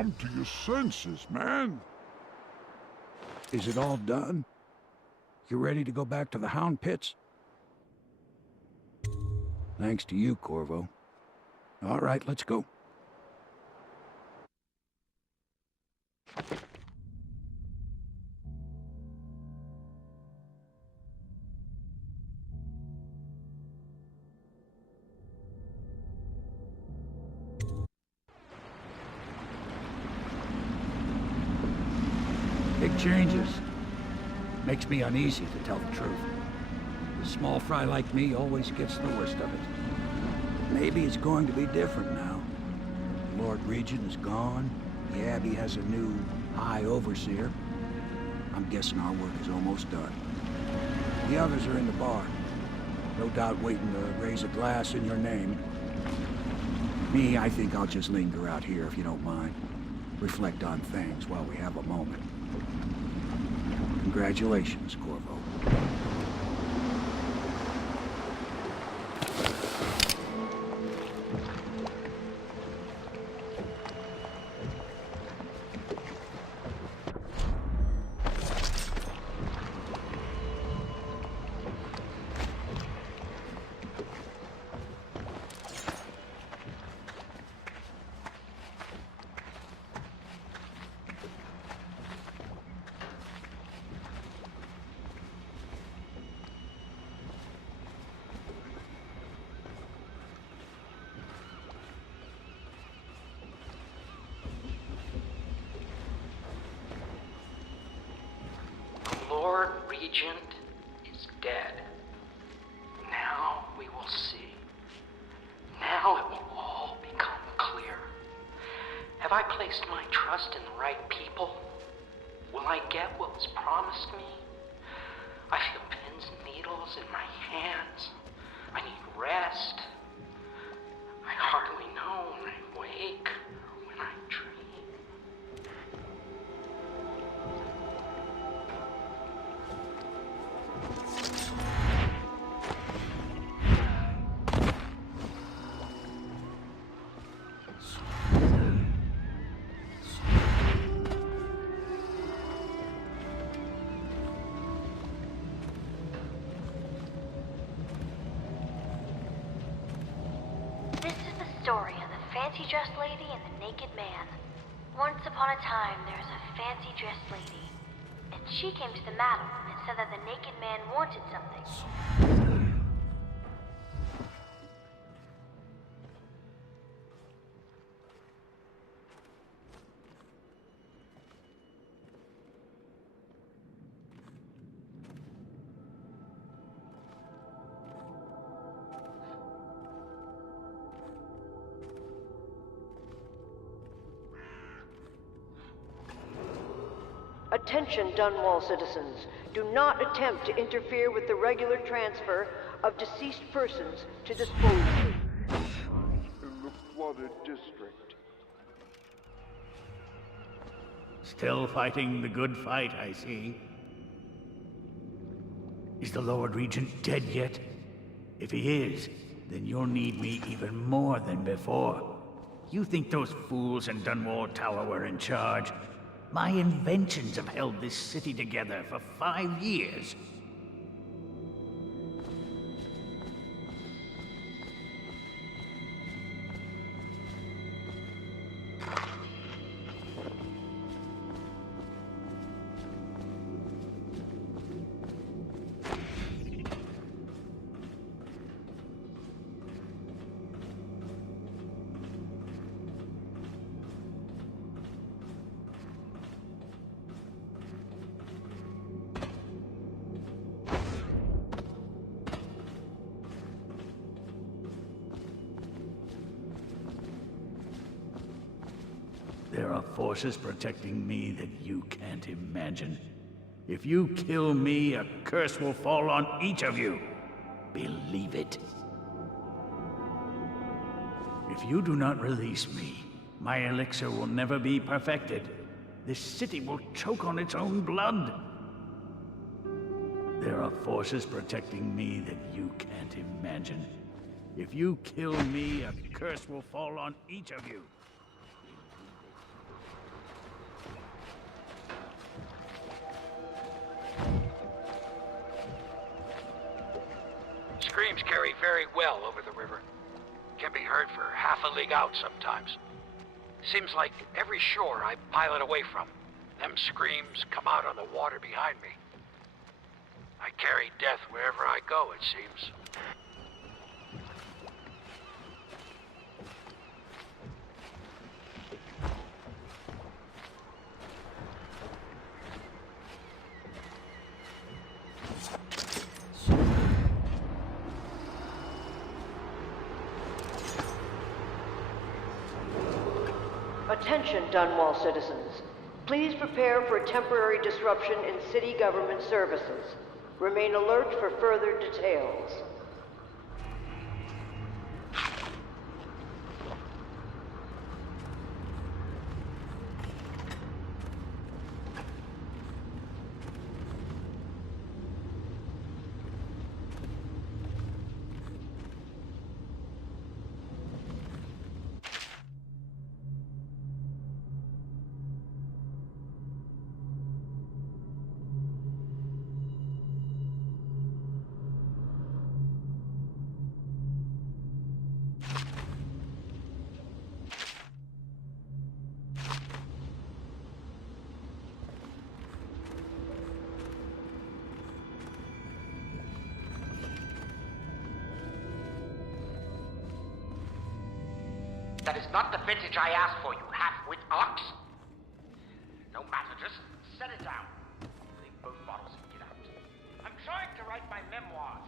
Come to your senses, man. Is it all done? You ready to go back to the Hound Pits? Thanks to you, Corvo. All right, let's go. Big changes. Makes me uneasy, to tell the truth. A small fry like me always gets the worst of it. Maybe it's going to be different now. The Lord Regent is gone. The Abbey has a new High Overseer. I'm guessing our work is almost done. The others are in the bar. No doubt waiting to raise a glass in your name. Me, I think I'll just linger out here if you don't mind. Reflect on things while we have a moment. Congratulations, Corvo. Lord Regent is dead. Now we will see. Now it will all become clear. Have I placed my trust in the right people? Will I get what was promised me? I feel pins and needles in my hands. I need rest. I hardly know when I wake or when I dream. Story of the fancy-dressed lady and the naked man. Once upon a time, there was a fancy-dressed lady, and she came to the madam and said that the naked man wanted something. Attention, Dunwall citizens. Do not attempt to interfere with the regular transfer of deceased persons to dispose of. In the flooded district. Still fighting the good fight, I see. Is the Lord Regent dead yet? If he is, then you'll need me even more than before. You think those fools in Dunwall Tower were in charge? My inventions have held this city together for 5 years. There are forces protecting me that you can't imagine. If you kill me, a curse will fall on each of you. Believe it. If you do not release me, my elixir will never be perfected. This city will choke on its own blood. There are forces protecting me that you can't imagine. If you kill me, a curse will fall on each of you. screams carry very well over the river. Can be heard for half a league out sometimes. Seems like every shore I pilot away from, them screams come out on the water behind me. I carry death wherever I go, it seems. Attention, Dunwall citizens. Please prepare for a temporary disruption in city government services. Remain alert for further details. That is not the vintage I asked for, you half-wit ox. No matter, just set it down. Leave both bottles and get out. I'm trying to write my memoirs.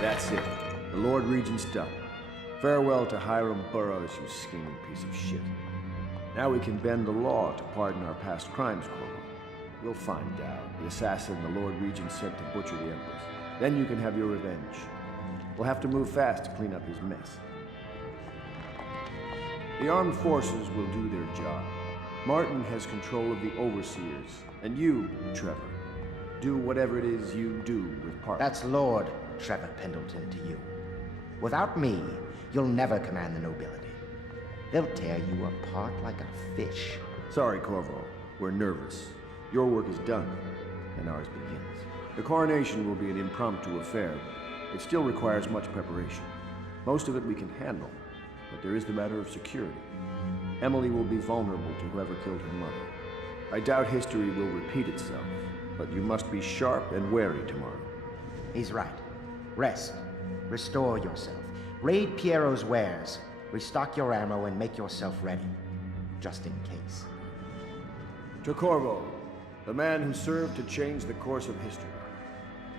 That's it. The Lord Regent's done. Farewell to Hiram Burroughs, you scheming piece of shit. Now we can bend the law to pardon our past crimes, Corporal. We'll find out the assassin the Lord Regent sent to butcher the Empress. Then you can have your revenge. We'll have to move fast to clean up his mess. The armed forces will do their job. Martin has control of the overseers, and you, Trevor, do whatever it is you do with Parker. That's Lord Trevor Pendleton to you. Without me, you'll never command the nobility. They'll tear you apart like a fish. Sorry, Corvo. We're nervous. Your work is done, and ours begins. The coronation will be an impromptu affair. It still requires much preparation. Most of it we can handle, but there is the matter of security. Emily will be vulnerable to whoever killed her mother. I doubt history will repeat itself, but you must be sharp and wary tomorrow. He's right. Rest. Restore yourself. Raid Piero's wares. Restock your ammo and make yourself ready. Just in case. To Corvo, the man who served to change the course of history.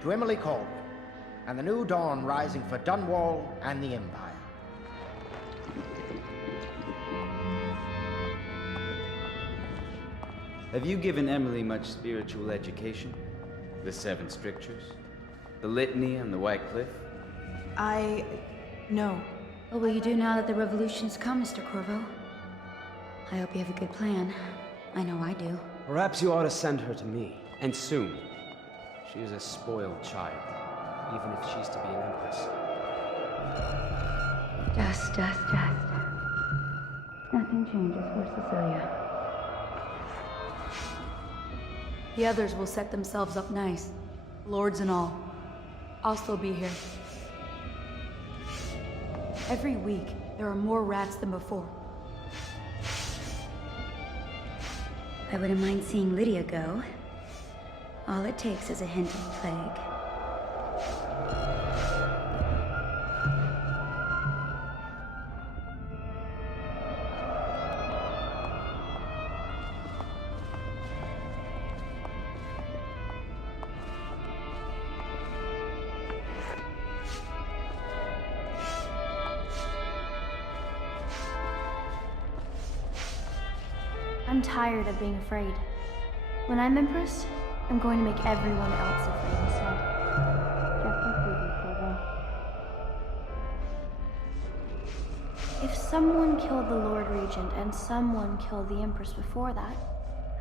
To Emily Caldwell, and the new dawn rising for Dunwall and the Empire. Have you given Emily much spiritual education? The Seven Strictures? The Litany and the White Cliff? No. What will you do now that the revolution's come, Mr. Corvo? I hope you have a good plan. I know I do. Perhaps you ought to send her to me, and soon. She is a spoiled child, even if she's to be an empress. Just. Nothing changes for Cecilia. The others will set themselves up nice. Lords and all. I'll still be here. Every week, there are more rats than before. I wouldn't mind seeing Lydia go. All it takes is a hint of plague. I'm tired of being afraid. When I'm Empress, I'm going to make everyone else afraid instead. Just like you did, Corvo. If someone killed the Lord Regent and someone killed the Empress before that,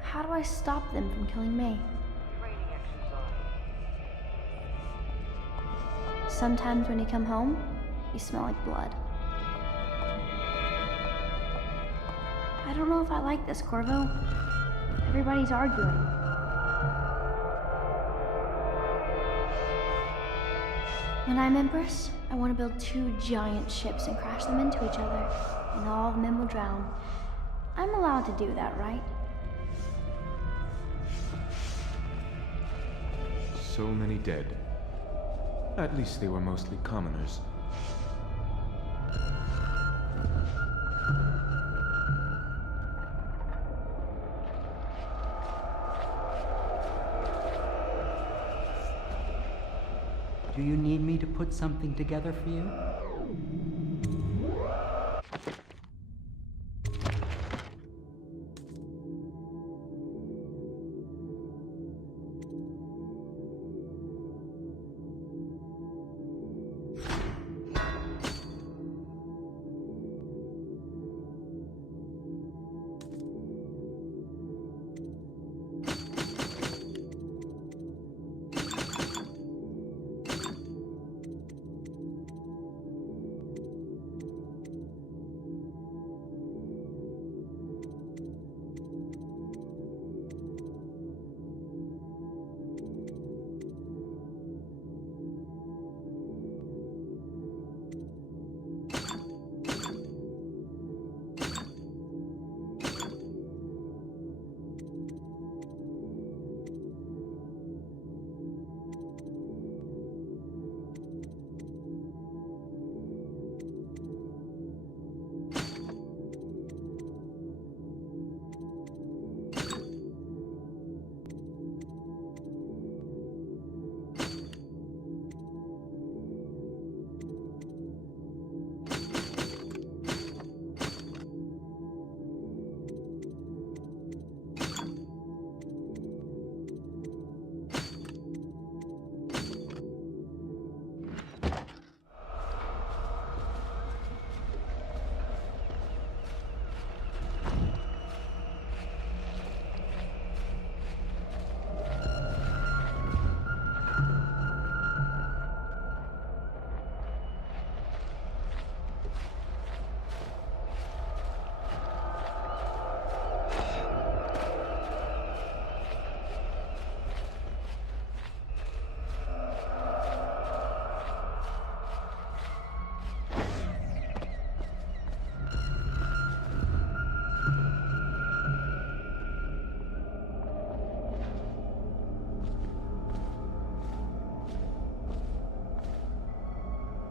How do I stop them from killing me? Training exercise. Sometimes when you come home, you smell like blood. I don't know if I like this, Corvo. Everybody's arguing. When I'm Empress, I want to build 2 giant ships and crash them into each other, and all of them will drown. I'm allowed to do that, right? So many dead. At least they were mostly commoners. Do you need me to put something together for you?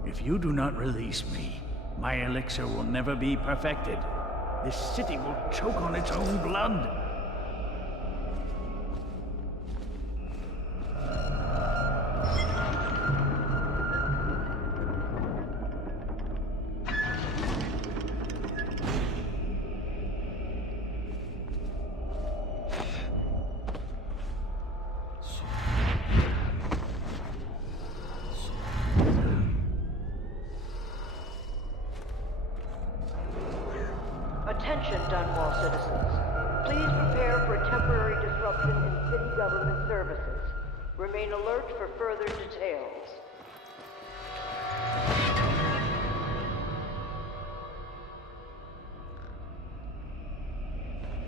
If you do not release me, my elixir will never be perfected. This city will choke on its own blood. Attention, Dunwall citizens. Please prepare for a temporary disruption in city government services. Remain alert for further details.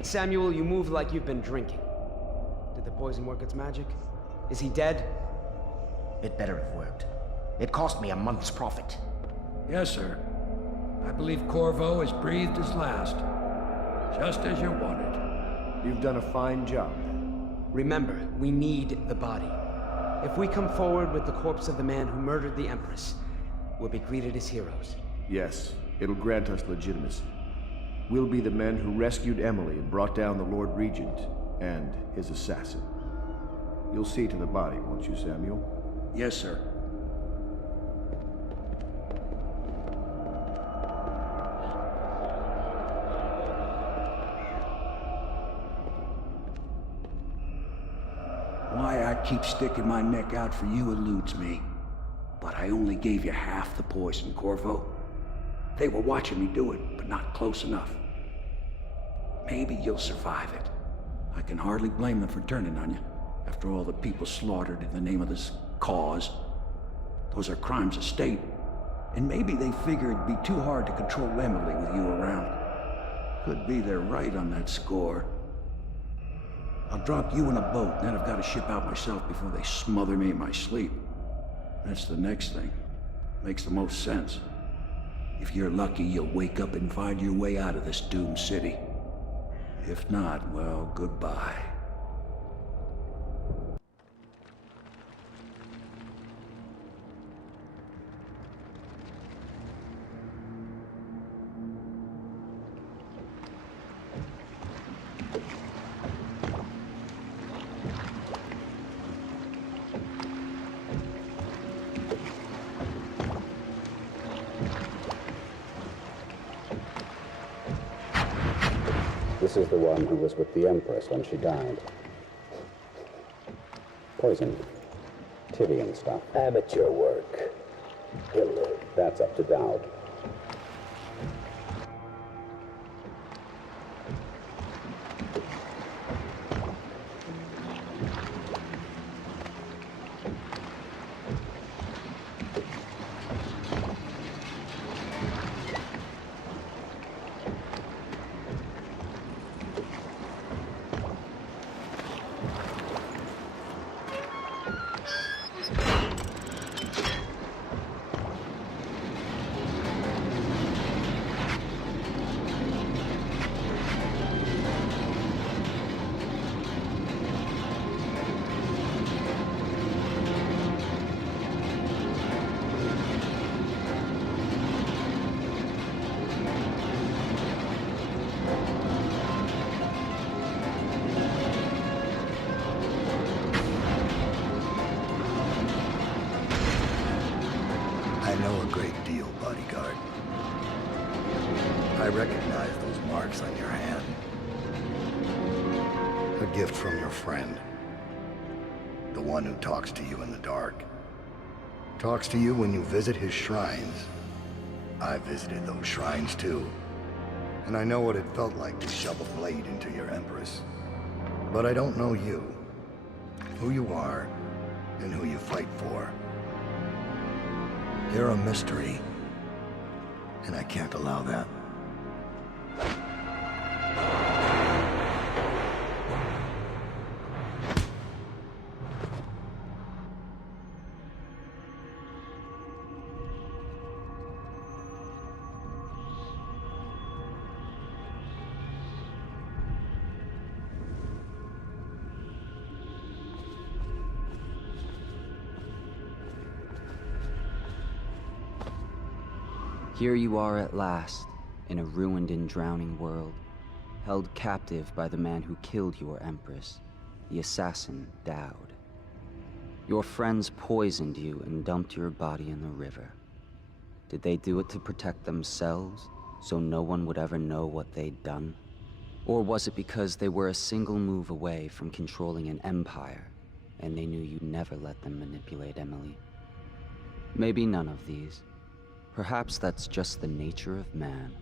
Samuel, you move like you've been drinking. Did the poison work its magic? Is he dead? It better have worked. It cost me a month's profit. Yes, sir. I believe Corvo has breathed his last. Just as you wanted. You've done a fine job. Remember, we need the body. If we come forward with the corpse of the man who murdered the Empress, we'll be greeted as heroes. Yes, it'll grant us legitimacy. We'll be the men who rescued Emily and brought down the Lord Regent and his assassin. You'll see to the body, won't you, Samuel? Yes, sir. Why I keep sticking my neck out for you eludes me. But I only gave you half the poison, Corvo. They were watching me do it, but not close enough. Maybe you'll survive it. I can hardly blame them for turning on you, after all the people slaughtered in the name of this cause. Those are crimes of state, and maybe they figure it'd be too hard to control Emily with you around. Could be they're right on that score. I'll drop you in a boat, then I've got to ship out myself before they smother me in my sleep. That's the next thing. Makes the most sense. If you're lucky, you'll wake up and find your way out of this doomed city. If not, well, goodbye. This is the one who was with the Empress when she died. Poison. Tivian stuff. Amateur work. Hitler. That's up to Dowd. I know a great deal, bodyguard. I recognize those marks on your hand. A gift from your friend. The one who talks to you in the dark. Talks to you when you visit his shrines. I visited those shrines too. And I know what it felt like to shove a blade into your Empress. But I don't know you. Who you are, and who you fight for. You're a mystery, and I can't allow that. Here you are at last, in a ruined and drowning world, held captive by the man who killed your Empress, the assassin Dowd. Your friends poisoned you and dumped your body in the river. Did they do it to protect themselves, so no one would ever know what they'd done? Or was it because they were a single move away from controlling an empire, and they knew you'd never let them manipulate Emily? Maybe none of these. Perhaps that's just the nature of man.